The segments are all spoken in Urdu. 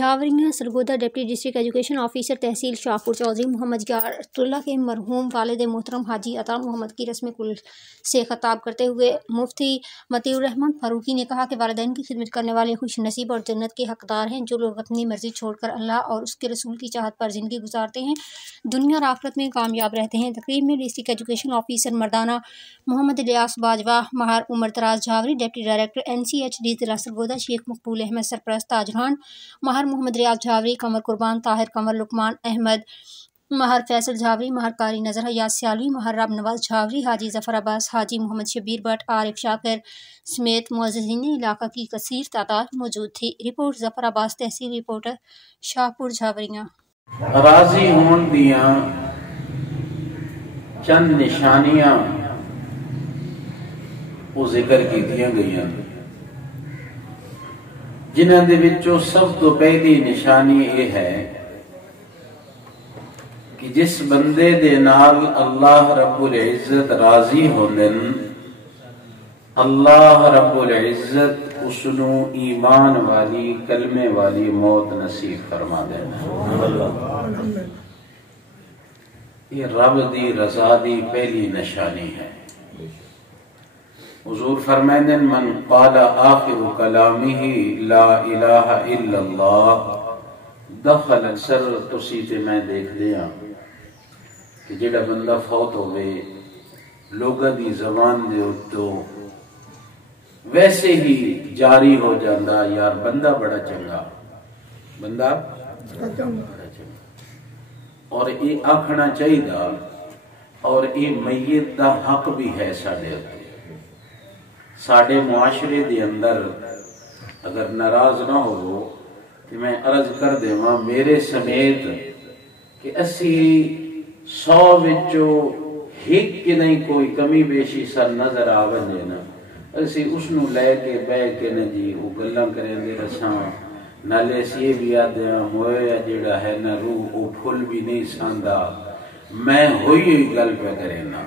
جھاوریاں Sargodha deputy district education officer تحصیل شاہپور چودھری محمد یارۃ اللہ کے مرحوم والد محترم حاجی عطا محمد کی رسم کل سے خطاب کرتے ہوئے مفتی مطیع الرحمان فاروقی نے کہا کہ والدین کی خدمت کرنے والے خوش نصیب اور جنت کے حقدار ہیں جو لوگ اپنی مرضی چھوڑ کر اللہ اور اس کے رسول کی چاہت پر زندگی گزارتے ہیں، دنیا اور آخرت میں کامیاب رہتے ہیں۔ تقریب میں ڈسٹرکٹ ایجوکیشن آفیسر مردانہ محمد الیاس باجوہ، ماہر عمر دراز جھاوری، ڈپٹی ڈائریکٹر NCH ضلع سرگودا شیخ مقبول احمد سرپرست تاجران، ماہر محمد ریاض جھاوری، قمر قربان طاہر، قمر لقمان احمد، ماہر فیصل جھاوری، ماہر قاری نظر حیات سیالوی، ماہر رب نواز جھاوری، حاجی ظفر عباس، حاجی محمد شبیر بٹ، عارف شاکر سمیت معززین علاقہ کی کثیر تعداد موجود تھی۔ رپورٹ ظفر عباس، تحصیل رپورٹر شاہپور جھاوریاں۔ راضی ہون دیاں چند نشانیاں وہ ذکر کیتیاں گئیاں، جنہاں دے وچوں سب تو پہلی نشانی یہ ہے کہ جس بندے دے نال اللہ رب العزت راضی ہوندن، اللہ رب العزت اسنو ایمان والی کلمے والی موت نصیب فرما دینا۔ یہ رب دی رضا دی پہلی نشانی ہے۔ حضور فرمائیں من قال آخر کلامہ لا الہ الا اللہ دخل سر تسی تے میں دیکھ لیا کہ جڑا بندہ فوت ہوئے لوگاں دی زبان دے اتو ویسے ہی جاری ہو جاندہ یار بندہ بڑا چنگا، بندہ بڑا چنگا، اور یہ آکھنا چاہیے دا اور یہ میت دا حق بھی ہے ساڑھے اتنے۔ ساڑھے معاشرے دے اندر اگر ناراض نہ ہو تو میں عرض کر دے ماں میرے سمیت کہ اسی 100 وچو ہک کی نہیں کوئی کمی بیشی سر نظر آون دینا، اسی اس نو لے کے بے کے نہ جی وہ گلاں کریں دے رساں نالے سی بھی آدھے مویا جیڑا ہے نہ روح وہ پھول بھی نہیں ساندا، میں ہوئی گل پہ کریں نا،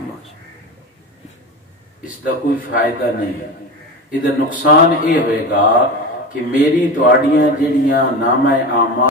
اس کا کوئی فائدہ نہیں ہے۔ ادھر نقصان یہ ہوئے گا کہ میری تو آڑیاں جڑیاں نامہ اعمال